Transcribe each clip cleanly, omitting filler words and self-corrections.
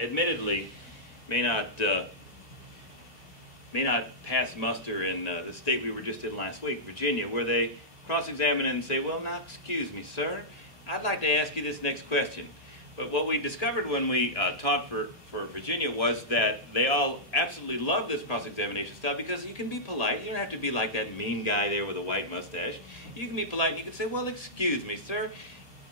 admittedly may not pass muster in the state we were just in last week, Virginia, where they cross-examine and say, well, now, excuse me, sir, I'd like to ask you this next question. But what we discovered when we taught for Virginia was that they all absolutely love this cross-examination style because you can be polite. You don't have to be like that mean guy there with a white mustache. You can be polite and you can say, well, excuse me, sir,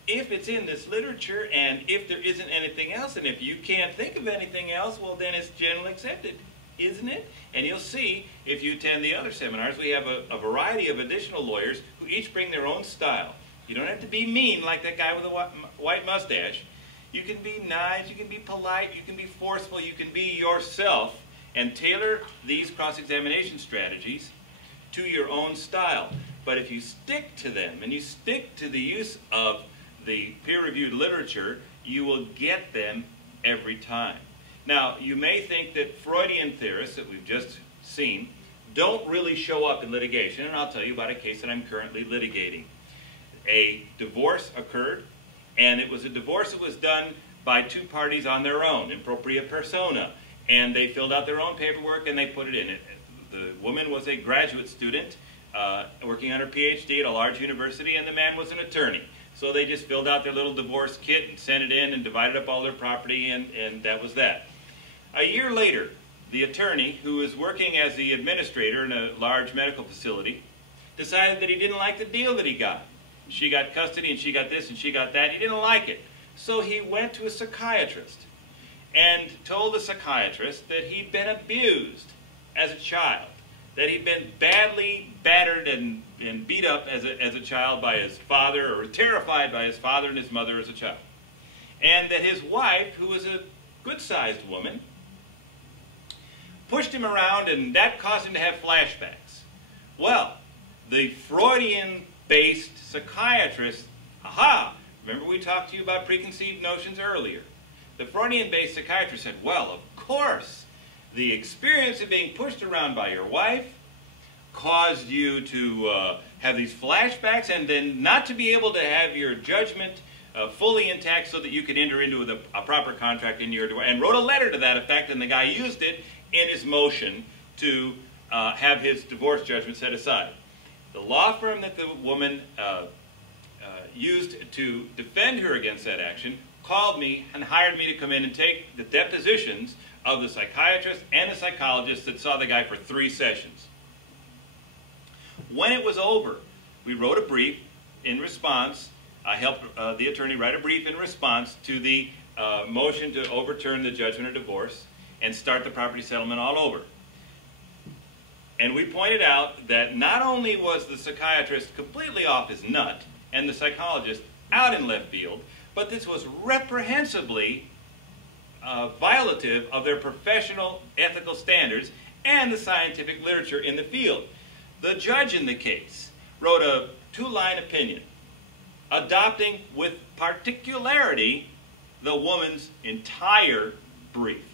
if it's in this literature and if there isn't anything else, and if you can't think of anything else, well, then it's generally accepted, isn't it? And you'll see, if you attend the other seminars, we have a variety of additional lawyers who each bring their own style. You don't have to be mean like that guy with a white mustache. You can be nice, you can be polite, you can be forceful, you can be yourself, and tailor these cross-examination strategies to your own style. But if you stick to them, and you stick to the use of the peer-reviewed literature, you will get them every time. Now, you may think that Freudian theorists that we've just seen don't really show up in litigation, and I'll tell you about a case that I'm currently litigating. A divorce occurred, and it was a divorce that was done by two parties on their own, in propria persona, and they filled out their own paperwork and they put it in. The woman was a graduate student working on her PhD at a large university, and the man was an attorney. So they just filled out their little divorce kit and sent it in and divided up all their property, and that was that. A year later, the attorney, who was working as the administrator in a large medical facility, decided that he didn't like the deal that he got. She got custody, and she got this, and she got that. He didn't like it. So he went to a psychiatrist and told the psychiatrist that he'd been abused as a child, that he'd been badly battered and beat up as a child by his father, or terrified by his father and his mother as a child. And that his wife, who was a good-sized woman, pushed him around, and that caused him to have flashbacks. Well, the Freudian-based psychiatrist, remember we talked to you about preconceived notions earlier. The Freudian-based psychiatrist said, well, of course, the experience of being pushed around by your wife caused you to have these flashbacks, and then not to be able to have your judgment fully intact so that you could enter into a proper contract in your divorce, and wrote a letter to that effect, and the guy used it in his motion to have his divorce judgment set aside. The law firm that the woman used to defend her against that action called me and hired me to come in and take the depositions of the psychiatrist and the psychologist that saw the guy for 3 sessions. When it was over, we wrote a brief in response. I helped the attorney write a brief in response to the motion to overturn the judgment of divorce and start the property settlement all over. And we pointed out that not only was the psychiatrist completely off his nut and the psychologist out in left field, but this was reprehensibly violative of their professional ethical standards and the scientific literature in the field. The judge in the case wrote a 2-line opinion adopting with particularity the woman's entire brief.